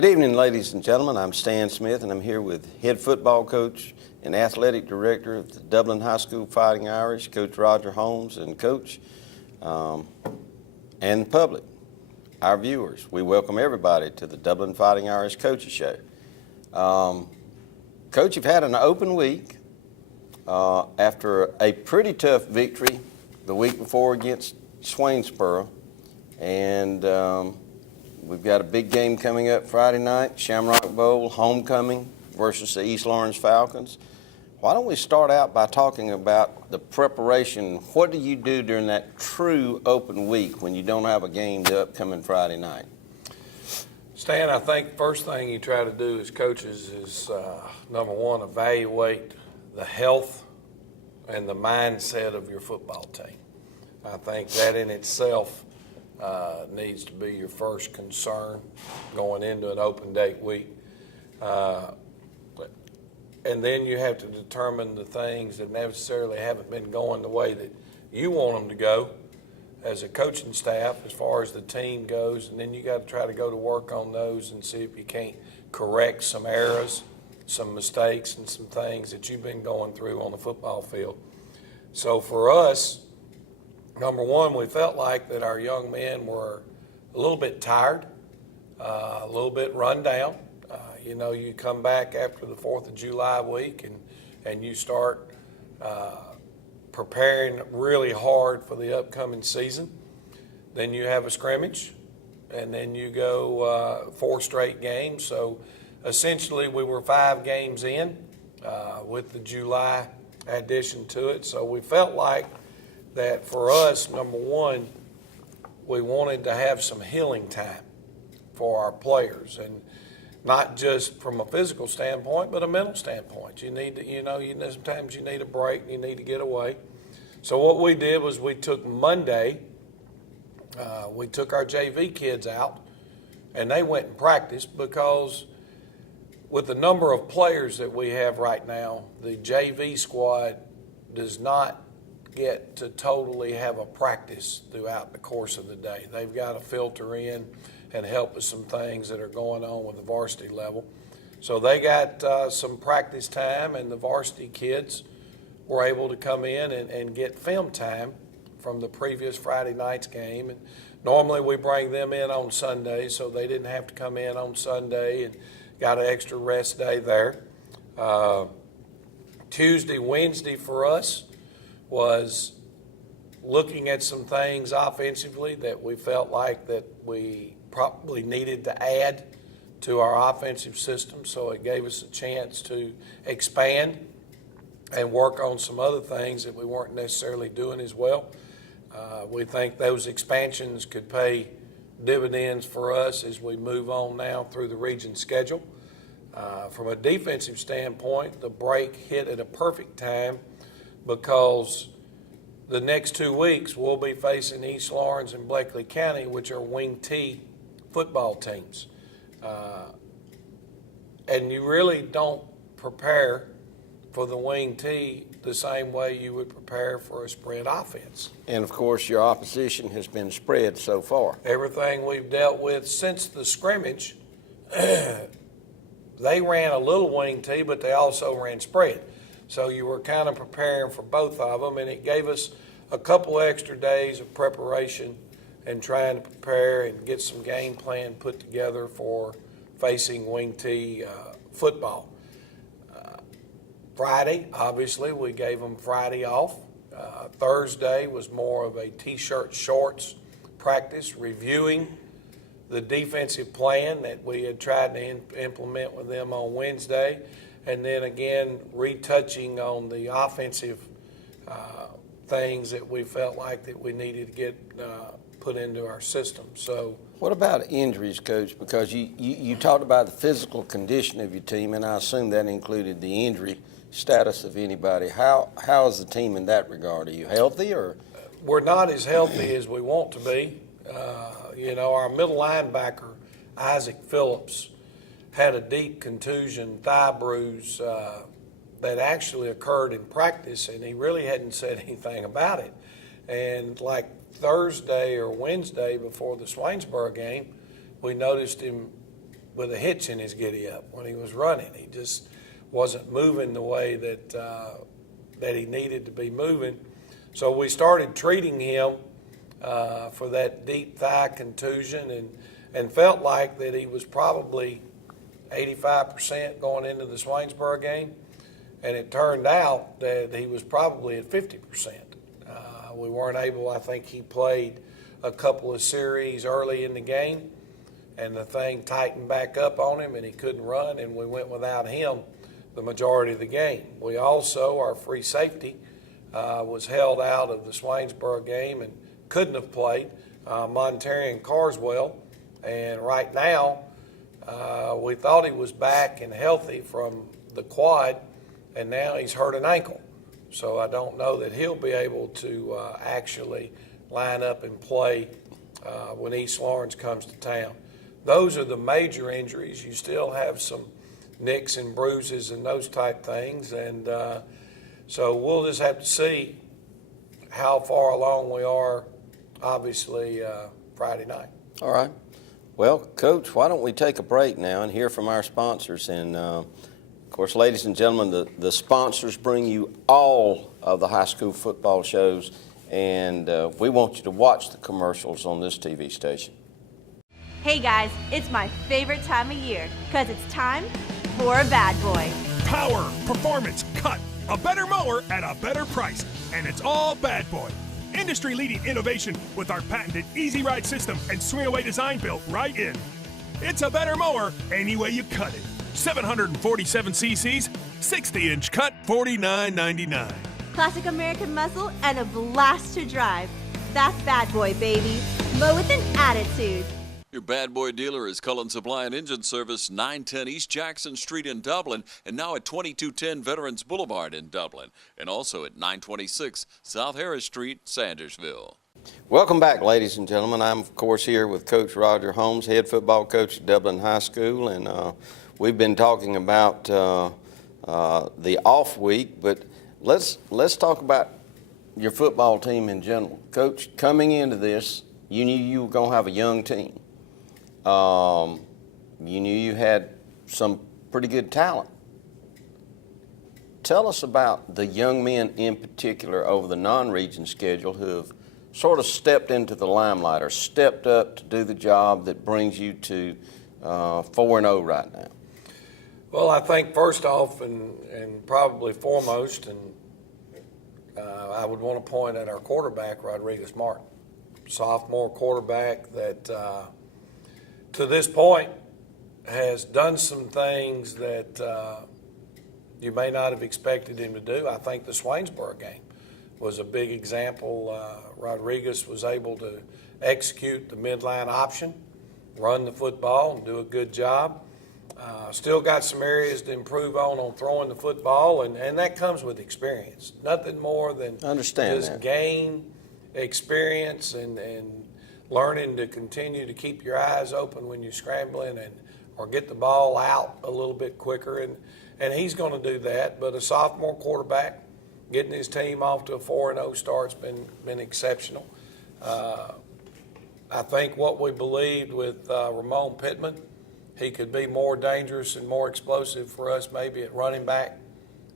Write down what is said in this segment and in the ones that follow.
Good evening, ladies and gentlemen. I'm Stan Smith, and I'm here with head football coach and athletic director of the Dublin High School Fighting Irish, Coach Roger Holmes, and Coach, and the public, our viewers. We welcome everybody to the Dublin Fighting Irish Coaches Show. Coach, you've had an open week after a pretty tough victory the week before against Swainsboro, and we've got a big game coming up Friday night, Shamrock Bowl, homecoming versus the East Lawrence Falcons. Why don't we start out by talking about the preparation? What do you do during that true open week when you don't have a game the upcoming Friday night? Stan, I think first thing you try to do as coaches is, number one, evaluate the health and the mindset of your football team. I think that in itself needs to be your first concern going into an open date week. And then you have to determine the things that necessarily haven't been going the way that you want them to go as a coaching staff as far as the team goes, and then you got to try to go to work on those and see if you can't correct some errors, some mistakes, and some things that you've been going through on the football field. So for us, number one, we felt like that our young men were a little bit tired, a little bit run down. You come back after the 4th of July week and you start preparing really hard for the upcoming season. Then you have a scrimmage, and then you go 4 straight games. So essentially we were 5 games in with the July addition to it. So we felt like that for us, number one, we wanted to have some healing time for our players, and not just from a physical standpoint, but a mental standpoint. You need to, sometimes you need a break and you need to get away. So what we did was we took Monday, we took our JV kids out, and they went and practiced because with the number of players that we have right now, the JV squad does not get to totally have a practice throughout the course of the day. They've got to filter in and help with some things that are going on with the varsity level. So they got some practice time, and the varsity kids were able to come in and get film time from the previous Friday night's game. And normally we bring them in on Sunday, so they didn't have to come in on Sunday and got an extra rest day there. Tuesday, Wednesday for us was looking at some things offensively that we felt like that we probably needed to add to our offensive system. So it gave us a chance to expand and work on some other things that we weren't necessarily doing as well. We think those expansions could pay dividends for us as we move on now through the region schedule. From a defensive standpoint, the break hit at a perfect time because the next 2 weeks we'll be facing East Lawrence and Bleckley County, which are Wing T football teams. And you really don't prepare for the Wing T the same way you would prepare for a spread offense. And of course, your opposition has been spread so far. Everything we've dealt with since the scrimmage, they ran a little Wing T, but they also ran spread. So you were kind of preparing for both of them, and it gave us a couple extra days of preparation and trying to prepare and get some game plan put together for facing Wing T football. Friday, obviously, we gave them Friday off. Thursday was more of a T-shirt shorts practice, reviewing the defensive plan that we had tried to implement with them on Wednesday, and then again retouching on the offensive things that we felt like that we needed to get put into our system. So, what about injuries, Coach? Because you talked about the physical condition of your team, and I assume that included the injury status of anybody. How is the team in that regard? Are you healthy, or? We're not as healthy as we want to be. Our middle linebacker, Isaac Phillips, had a deep contusion thigh bruise that actually occurred in practice, and he really hadn't said anything about it. And like Thursday or Wednesday before the Swainsboro game, we noticed him with a hitch in his giddy up when he was running. He just wasn't moving the way that that he needed to be moving. So we started treating him for that deep thigh contusion and felt like that he was probably 85% going into the Swainsboro game. And it turned out that he was probably at 50%. We weren't able, I think he played a couple of series early in the game, and the thing tightened back up on him, and he couldn't run, and we went without him the majority of the game. We also, our free safety, was held out of the Swainsboro game and couldn't have played, Montarian Carswell. And right now, we thought he was back and healthy from the quad, and now he's hurt an ankle. So I don't know that he'll be able to actually line up and play when East Lawrence comes to town. Those are the major injuries. You still have some nicks and bruises and those type things, and so we'll just have to see how far along we are, obviously, Friday night. All right. Well, Coach, why don't we take a break now and hear from our sponsors? And, of course, ladies and gentlemen, the sponsors bring you all of the high school football shows, and we want you to watch the commercials on this TV station. Hey guys, it's my favorite time of year, because it's time for a bad boy. Power, performance, cut. A better mower at a better price. And it's all Bad Boy. Industry-leading innovation with our patented Easy Ride system and swing-away design built right in. It's a better mower any way you cut it. 747 cc's, 60-inch cut, $49.99. Classic American muscle and a blast to drive. That's Bad Boy, baby. Mow with an attitude. Your Bad Boy dealer is Cullen Supply and Engine Service, 910 East Jackson Street in Dublin, and now at 2210 Veterans Boulevard in Dublin, and also at 926 South Harris Street, Sandersville. Welcome back, ladies and gentlemen. I'm, of course, here with Coach Roger Holmes, head football coach at Dublin High School, and we've been talking about the off week, but let's talk about your football team in general. Coach, coming into this, you knew you were going to have a young team. You knew you had some pretty good talent. Tell us about the young men in particular over the non-region schedule who have sort of stepped into the limelight or stepped up to do the job that brings you to 4-0 right now. Well, I think first off and probably foremost, and I would want to point at our quarterback, Rodriguez Martin, sophomore quarterback that to this point has done some things that you may not have expected him to do. I think the Swainsboro game was a big example. Rodriguez was able to execute the midline option, run the football, and do a good job. Still got some areas to improve on throwing the football, and that comes with experience. Nothing more than just gain experience and learning to continue to keep your eyes open when you're scrambling or get the ball out a little bit quicker, and he's going to do that. But a sophomore quarterback getting his team off to a 4-0 start's been exceptional. I think what we believed with Ramon Pittman, he could be more dangerous and more explosive for us maybe at running back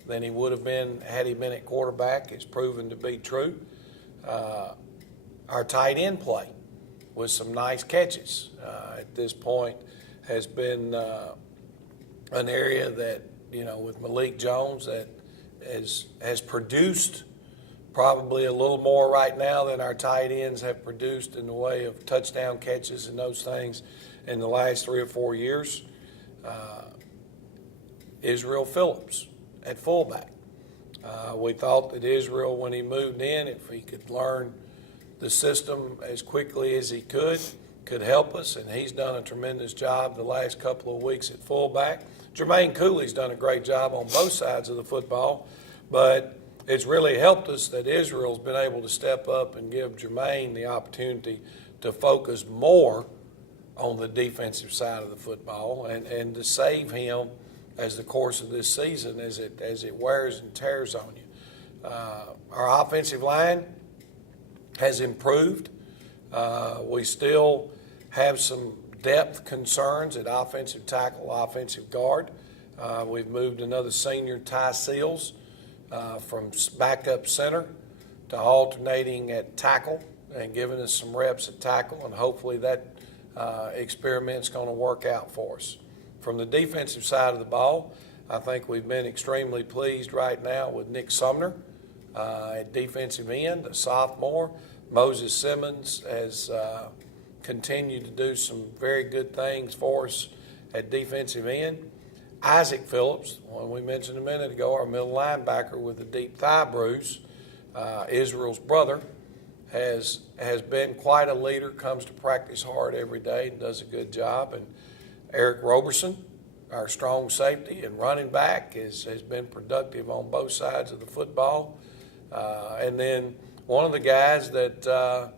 than he would have been had he been at quarterback. It's proven to be true. Our tight end play with some nice catches at this point has been an area that, with Malik Jones that has produced probably a little more right now than our tight ends have produced in the way of touchdown catches and those things in the last 3 or 4 years. Israel Phillips at fullback. We thought that Israel, when he moved in, if he could learn the system as quickly as he could help us, and he's done a tremendous job the last couple of weeks at fullback. Jermaine Cooley's done a great job on both sides of the football, but it's really helped us that Israel's been able to step up and give Jermaine the opportunity to focus more on the defensive side of the football and to save him as the course of this season as it wears and tears on you. Our offensive line has improved. We still have some depth concerns at offensive tackle, offensive guard. We've moved another senior, Ty Seals, from backup center to alternating at tackle and giving us some reps at tackle, and hopefully that experiment's going to work out for us. From the defensive side of the ball, I think we've been extremely pleased right now with Nick Sumner at defensive end, a sophomore. Moses Simmons has continued to do some very good things for us at defensive end. Isaac Phillips, one we mentioned a minute ago, our middle linebacker with a deep thigh bruise, Israel's brother, has been quite a leader, comes to practice hard every day and does a good job. And Eric Roberson, our strong safety and running back, has been productive on both sides of the football. And then one of the guys that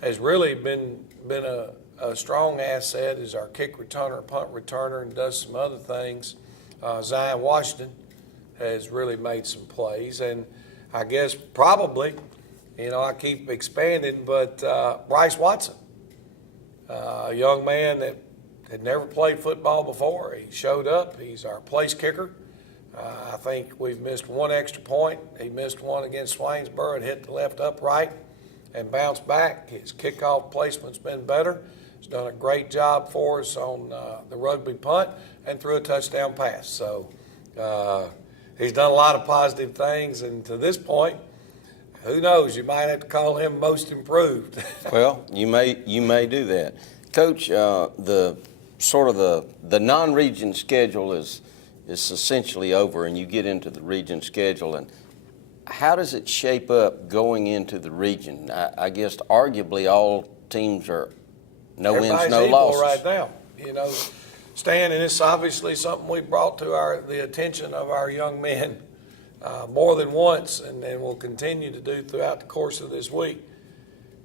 has really been a strong asset is our kick returner, punt returner, and does some other things. Zion Washington has really made some plays. And I guess probably, I keep expanding, but Bryce Watson, a young man that had never played football before. He showed up. He's our place kicker. I think we've missed one extra point. He missed one against Swainsboro and hit the left upright and bounced back. His kickoff placement's been better. He's done a great job for us on the rugby punt and threw a touchdown pass. So he's done a lot of positive things, and to this point, who knows, you might have to call him most improved. Well, you may do that. Coach, the non-region schedule is essentially over, and you get into the region schedule. And how does it shape up going into the region? I guess arguably all teams are no wins, no losses. Everybody's equal right now. Stan, and it's obviously something we brought to the attention of our young men more than once, and will continue to do throughout the course of this week.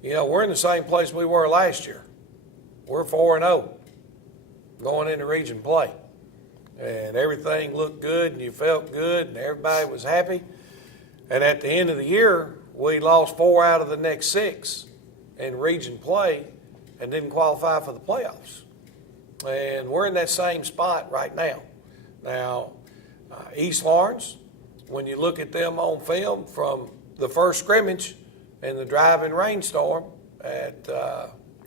We're in the same place we were last year. We're 4-0 going into region play. And everything looked good, and you felt good, and everybody was happy. And at the end of the year, we lost 4 out of the next 6 in region play and didn't qualify for the playoffs. And we're in that same spot right now. Now, East Lawrence, when you look at them on film from the first scrimmage and the driving rainstorm at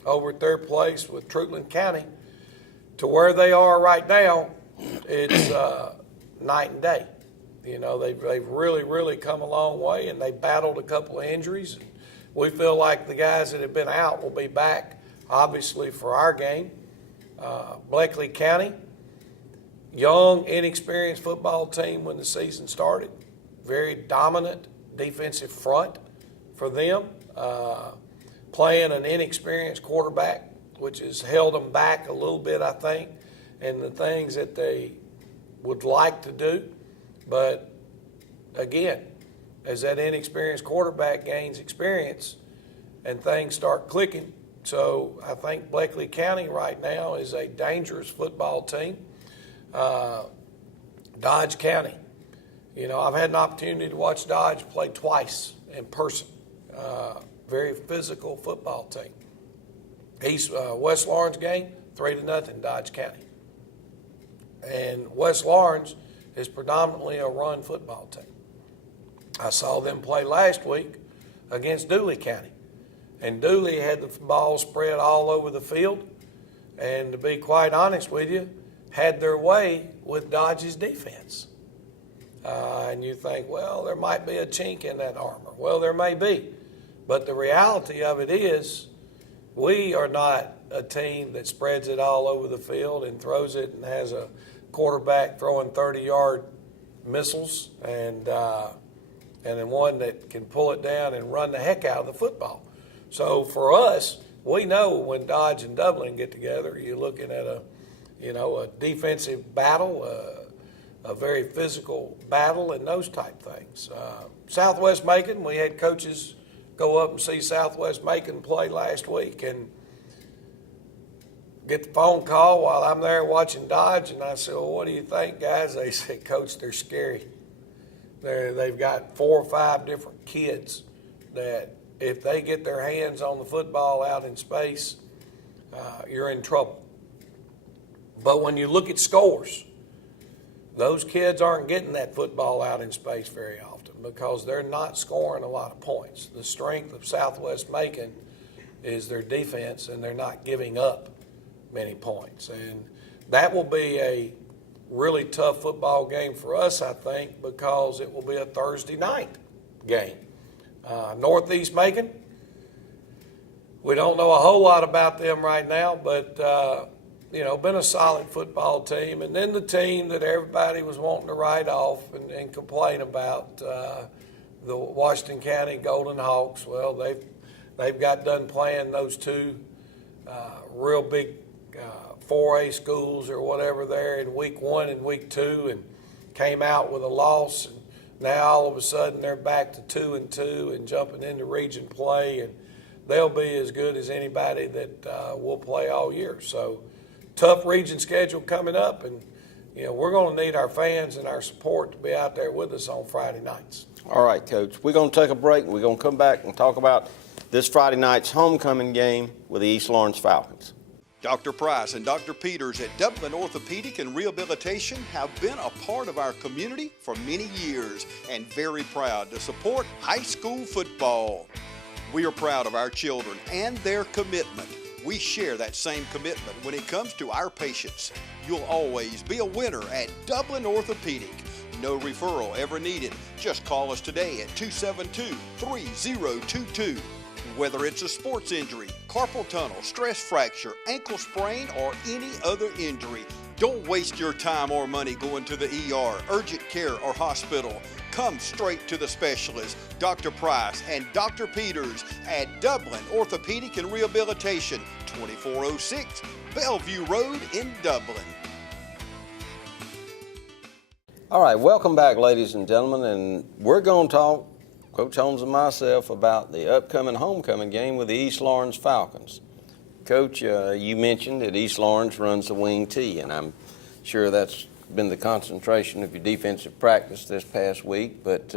over at their place with Truitland County to where they are right now, it's night and day. They've really, really come a long way, and they battled a couple of injuries. We feel like the guys that have been out will be back, obviously, for our game. Bleckley County, young, inexperienced football team when the season started. Very dominant defensive front for them. Playing an inexperienced quarterback, which has held them back a little bit, I think, in the things that they would like to do. But again, as that inexperienced quarterback gains experience and things start clicking, so I think Bleckley County right now is a dangerous football team. Dodge County, I've had an opportunity to watch Dodge play twice in person. Very physical football team. West Lawrence game, 3-0 Dodge County. And West Lawrence is predominantly a run football team. I saw them play last week against Dooley County. And Dooley had the ball spread all over the field. And to be quite honest with you, had their way with Dodge's defense. And you think, well, there might be a chink in that armor. Well, there may be. But the reality of it is we are not a team that spreads it all over the field and throws it and has a quarterback throwing 30-yard missiles and then one that can pull it down and run the heck out of the football. So for us, we know when Dodge and Dublin get together, you're looking at a defensive battle, a very physical battle, and those type things. Southwest Macon, we had coaches go up and see Southwest Macon play last week and get the phone call while I'm there watching Dodge, and I said, well, what do you think, guys? They said, Coach, they're scary. They've got 4 or 5 different kids that if they get their hands on the football out in space, you're in trouble. But when you look at scores, those kids aren't getting that football out in space very often because they're not scoring a lot of points. The strength of Southwest Macon is their defense, and they're not giving up many points. And that will be a really tough football game for us, I think, because it will be a Thursday night game. Northeast Macon, we don't know a whole lot about them right now, but been a solid football team. And then the team that everybody was wanting to write off and complain about, the Washington County Golden Hawks. Well, they've got done playing those two real big 4A schools or whatever there in week 1 and week 2, and came out with a loss. And now all of a sudden they're back to 2-2 and jumping into region play, and they'll be as good as anybody that will play all year. So tough region schedule coming up, and we're going to need our fans and our support to be out there with us on Friday nights. All right, Coach. We're going to take a break. We're going to come back and talk about this Friday night's homecoming game with the East Lawrence Falcons. Dr. Price and Dr. Peters at Dublin Orthopedic and Rehabilitation have been a part of our community for many years and very proud to support high school football. We are proud of our children and their commitment. We share that same commitment when it comes to our patients. You'll always be a winner at Dublin Orthopedic. No referral ever needed. Just call us today at 272-3022. Whether it's a sports injury, carpal tunnel, stress fracture, ankle sprain, or any other injury, don't waste your time or money going to the ER, urgent care, or hospital. Come straight to the specialist, Dr. Price and Dr. Peters at Dublin Orthopedic and Rehabilitation, 2406 Bellevue Road in Dublin. All right, welcome back, ladies and gentlemen, and we're going to talk, Coach Holmes and myself, about the upcoming homecoming game with the East Lawrence Falcons. Coach, you mentioned that East Lawrence runs the wing T, and I'm sure that's been the concentration of your defensive practice this past week, but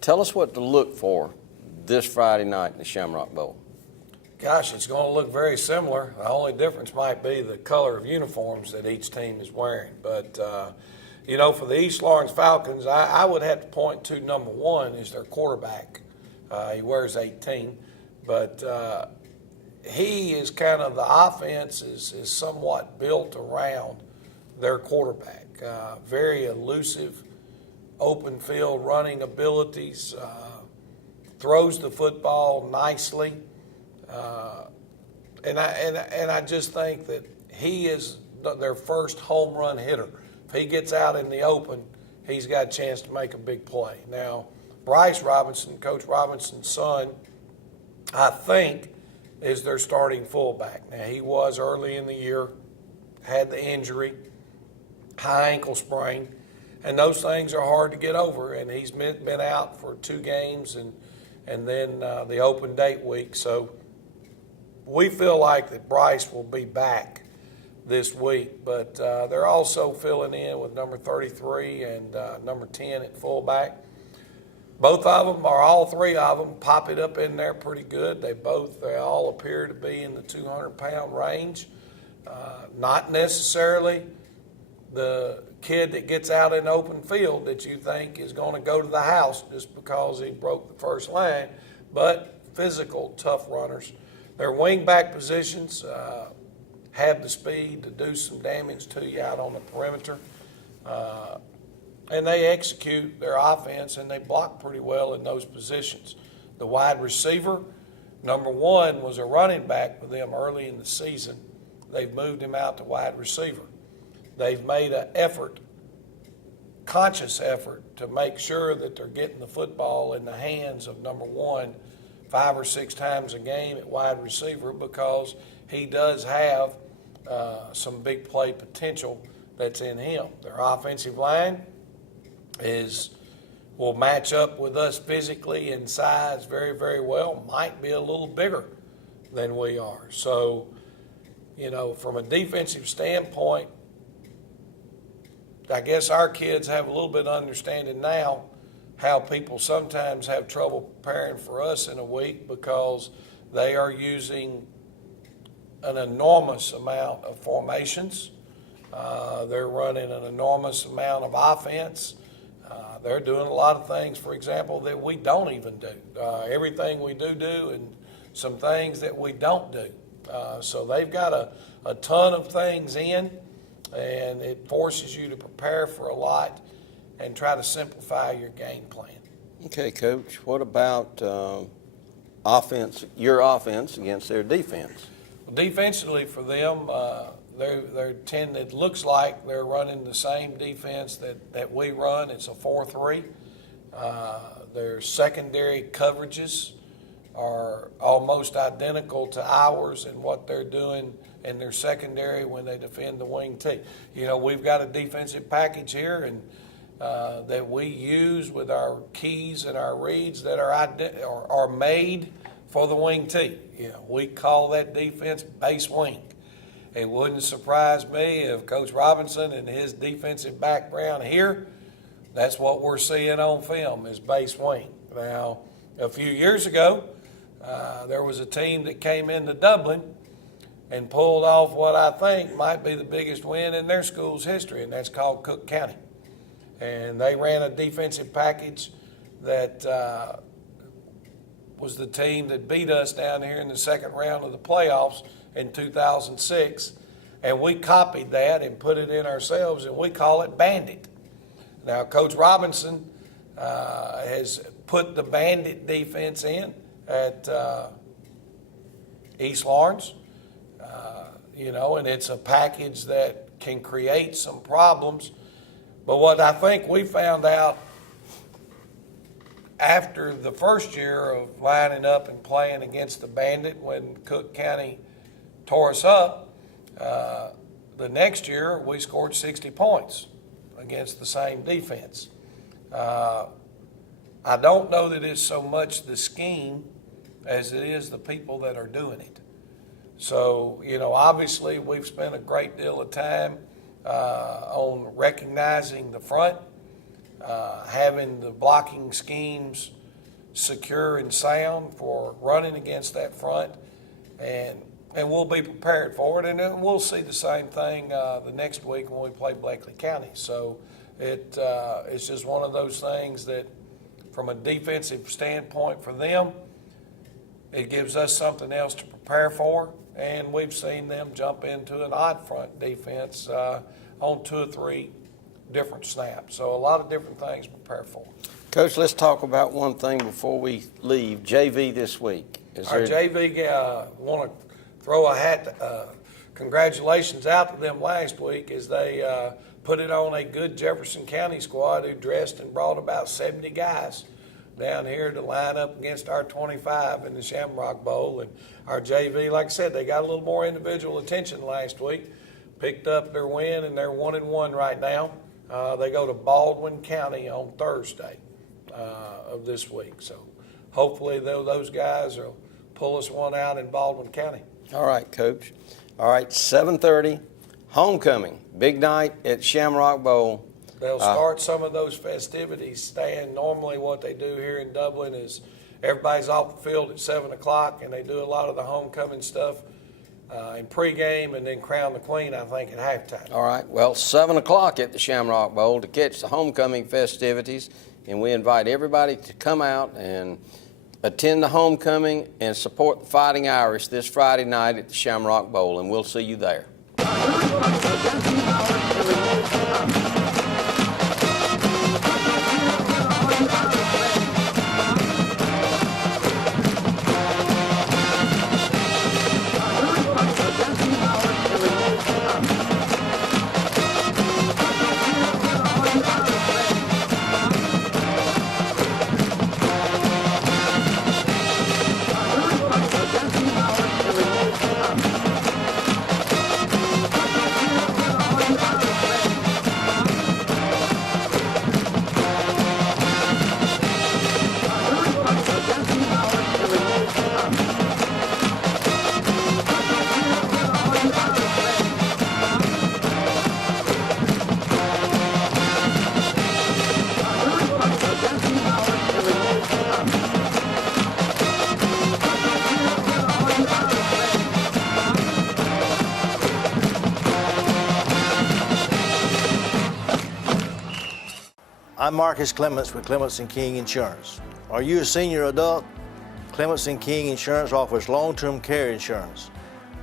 tell us what to look for this Friday night in the Shamrock Bowl. Gosh, it's going to look very similar. The only difference might be the color of uniforms that each team is wearing. But, for the East Lawrence Falcons, I would have to point to number one is their quarterback. He wears 18, but he is kind of, the offense is somewhat built around their quarterback. Very elusive, open field running abilities, throws the football nicely. And I just think that he is their first home run hitter. If he gets out in the open, he's got a chance to make a big play. Now, Bryce Robinson, Coach Robinson's son, I think, is their starting fullback. Now, he was early in the year, had the injury, high ankle sprain, and those things are hard to get over, and he's been out for 2 games and then the open date week. So we feel like that Bryce will be back this week, but they're also filling in with number 33 and number 10 at fullback. Both of them, or all 3 of them, pop it up in there pretty good. They all appear to be in the 200-pound range. Not necessarily the kid that gets out in open field that you think is going to go to the house just because he broke the first line, but physical, tough runners. Their wing-back positions have the speed to do some damage to you out on the perimeter. And they execute their offense, and they block pretty well in those positions. The wide receiver, number 1, was a running back with them early in the season. They've moved him out to wide receiver. They've made an effort, conscious effort, to make sure that they're getting the football in the hands of number 1 5 or 6 times a game at wide receiver, because he does have some big play potential that's in him. Their offensive line will match up with us physically and size very, very well. Might be a little bigger than we are. So, from a defensive standpoint, I guess our kids have a little bit of understanding now how people sometimes have trouble preparing for us in a week because they are using an enormous amount of formations They're running an enormous amount of offense. They're doing a lot of things, for example, that we don't even do. Everything we do, and some things that we don't do. So they've got a ton of things in, and it forces you to prepare for a lot and try to simplify your game plan. Okay, Coach, what about offense, your offense against their defense? Well, defensively for them, it looks like they're running the same defense that we run. It's a 4-3. Their secondary coverages are almost identical to ours in what they're doing in their secondary when they defend the wing T. You know, we've got a defensive package here and that we use with our keys and our reads that are made for the wing T. You know, we call that defense base wing. It wouldn't surprise me if Coach Robinson and his defensive background here, that's what we're seeing on film is base wing. Now, a few years ago, there was a team that came into Dublin and pulled off what I think might be the biggest win in their school's history, and that's called Cook County. And they ran a defensive package that was the team that beat us down here in the second round of the playoffs in 2006, and we copied that and put it in ourselves, and we call it Bandit. Now, Coach Robinson has put the Bandit defense in at East Lawrence, and it's a package that can create some problems. But what I think we found out after the first year of lining up and playing against the Bandit when Cook County tore us up, the next year we scored 60 points against the same defense. I don't know that it's so much the scheme as it is the people that are doing it. So, obviously we've spent a great deal of time on recognizing the front, having the blocking schemes secure and sound for running against that front, and we'll be prepared for it, and then we'll see the same thing the next week when we play Blakely County. So it's just one of those things that from a defensive standpoint for them, it gives us something else to prepare for, and we've seen them jump into an odd front defense on 2 or 3 different snaps. So a lot of different things to prepare for. Coach, let's talk about one thing before we leave. JV this week. Our JV want to throw a congratulations out to them last week as they put it on a good Jefferson County squad who dressed and brought about 70 guys down here to line up against our 25 in the Shamrock Bowl. And our JV, like I said, they got a little more individual attention last week, picked up their win, and they're 1-1 right now. They go to Baldwin County on Thursday of this week. So hopefully those guys will pull us one out in Baldwin County. All right, Coach. All right, 7:30, homecoming, big night at Shamrock Bowl. They'll start some of those festivities. Stan, normally what they do here in Dublin is everybody's off the field at 7 o'clock, and they do a lot of the homecoming stuff in pregame and then crown the queen, I think, at halftime. All right, well, 7 o'clock at the Shamrock Bowl to catch the homecoming festivities, and we invite everybody to come out and attend the homecoming and support the Fighting Irish this Friday night at the Shamrock Bowl, and we'll see you there. I'm Marcus Clements with Clements & King Insurance. Are you a senior adult? Clements & King Insurance offers long-term care insurance.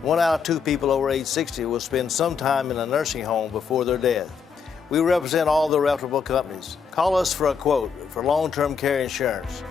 1 out of 2 people over age 60 will spend some time in a nursing home before their death. We represent all the reputable companies. Call us for a quote for long-term care insurance.